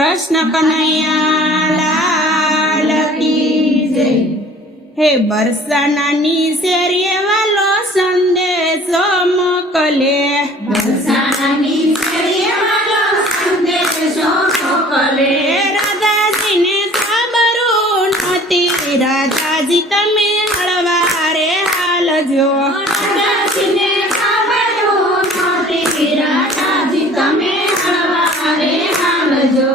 कृष्ण कन्हैया लाल की जय। हे बरसानानी शेरिये वालो संदेशो मोकले, बरसानानी शेरिये वालो संदेशो मोकले। राधाजी ने खबरू नती, राधाजी तमे हळवारे हालजो। राधाजी ने खबरू नती, राधाजी तमे हळवारे हालजो।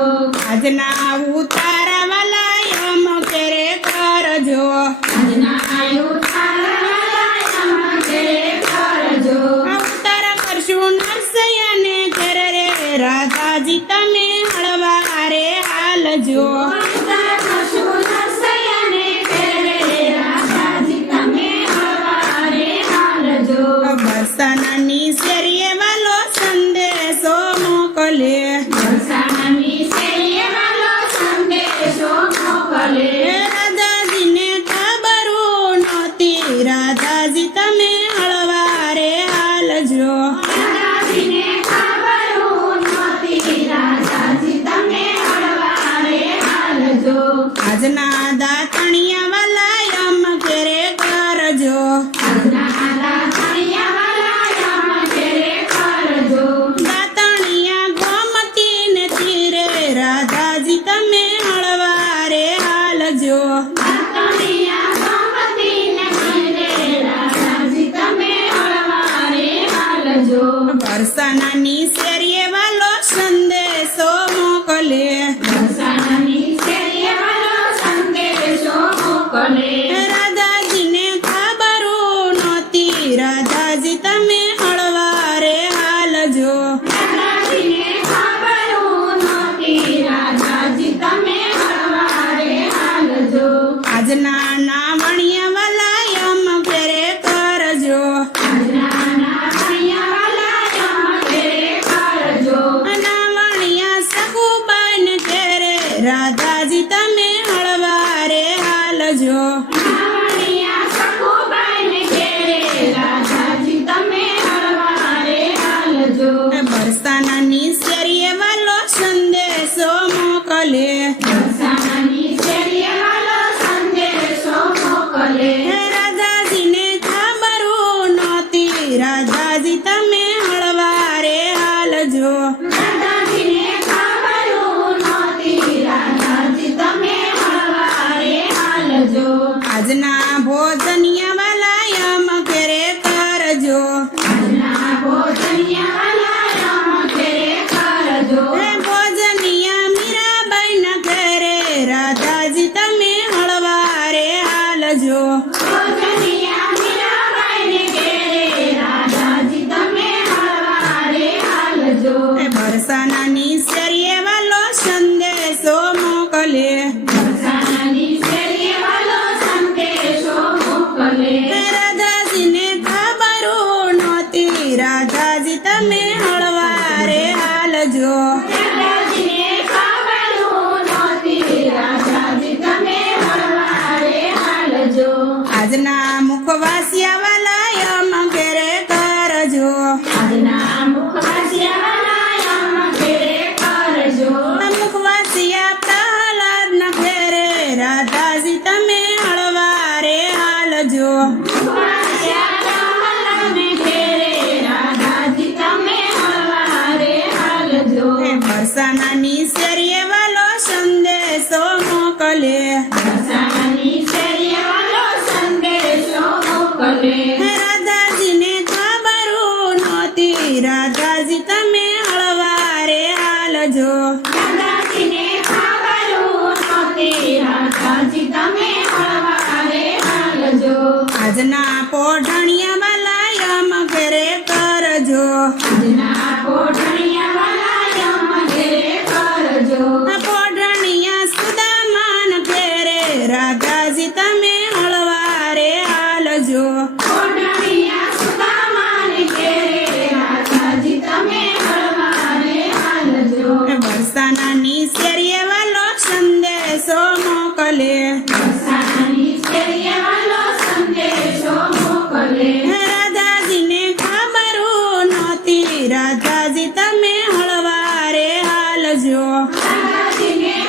આજના ઉતારા વાલા યમ કેરે કરજો, આજના ઉતારા વાલા યમ કેરે કરજો। ઉતારા કરશું નરસૈયાને ઘેરે રે, રાધાજી તમે હળવારે હાલજો। ઉતારા કરશું નરસૈયાને ઘેરે, રાધાજી તમે હળવારે હાલજો। બરસાનાની શેરીએ વાલો સંદેશો મોકલે, બરસાનાની શેરીએ વાલો સંદેશો મોકલે। રાધાજીને ખબરું નહોતી, રાધાજી તમે હળવારે હાલજો। રાધાજીને ખબરું નહોતી, રાધાજી તમે હળવારે હાલજો। આજના દાતણિયા વાલા યમ ઘેરે કરજો, આજના દાતણિયા વાલા યમ ઘેરે કરજો। દાતણિયા ગોમતીને તીરે, રાધાજી તમે હળવારે હાલજો। દાતણિયા ગોમતીને તીરે, રાધાજી તમે હળવારે હાલજો। બરસાનાની શેરીએ વાલો સંદેશો મોકલે, બરસાનાની શેરીએ વાલો સંદેશો મોકલે। રાધાજીને ખબરું નહોતી, રાધાજી તમે હળવારે હાલજો। રાધાજીને ખબરું નહોતી, રાધાજી તમે હળવારે હાલજો। આજના નાવણિયા વાલા યમ ઘેરે કરજો, આજના નાવણિયા વાલા યમ ઘેરે કરજો। નાવણિયા સગુબાઈને ઘેરે, રાધાજી તમે હળવારે હાલજો। નાવણિયા સખુબાઈને ઘેરે, રાધાજી તમે હળવારે હાલજો। બરસાનાની શેરીએ વાલો સંદેશો મોકલે, બરસાનાની શેરીએ વાલો સંદેશો મોકલે। રાધાજીને ખબરું નહોતી, રાધાજી તમે હળવારે હાલજો। રાધાજીને ખબરું નહોતી, રાધાજી તમે હળવારે હાલજો। આજના ભોજનિયા વાલા યમ ઘેરે કરજો, આજના ભોજનિયા વાલા યમ ઘેરે કરજો। ભોજનિયા મીરાબાઈના ઘેરે, રાધાજી તમે હળવારે હાલજો। ભોજનિયા મીરાબાઈને ઘેરે, રાધાજી તમે હળવારે હાલજો। બરસાનાની શેરીએ વાલો સંદેશો મોકલે, બરસાનાની શેરીએ વાલો સંદેશો મોકલે। રાધાજીને ખબરું નહોતી, રાધાજી તમે હળવારે હાલજો। રાધાજીને ખબરું નહોતી, રાધાજી તમે હળવારે હાલજો। આજના મુખવાસિયા વાલા યમ ઘેરે કરજો, આજના મુખવાસિયા વાલા યમ ઘેરે કરજો। મુખવાસિયા પ્રહલાદના ઘેરે, રાધાજી તમે હળવારે હાલજો। મુખવાસિયા પ્રહલાદને ઘેરે, રાધાજી તમે હળવારે હાલજો। બરસાનાની શેરીએ વાલો સંદેશો મોકલે, બરસાનાની શેરીએ વાલો સંદેશો મોકલે। રાધાજીને ખબરું નહોતી, રાધાજી તમે હળવારે હાલજો। રાધાજીને ખબરું નહોતી, રાધાજી તમે હળવારે હાલજો। આજના પોઢણિયા વાલા યમ ઘેરે કરજો, આજના પોઢણિયા વાલા યમ ઘેરે કરજો। પોઢણિયા સુદામાન ઘેરે, રાધાજી તમે હળવારે હાલજો। પોઢણિયા સુદામાને ઘેરે, રાધાજી તમે હળવારે હાલજો। બરસાનાની શેરીએ વાલો સંદેશો મોકલે, બરસાનાની શેરીએ વાલો સંદેશો મોકલે। રાધાજીને ખબરું નહોતી, રાધાજી તમે હળવારે હાલજો। રાધાજી રાધાજીને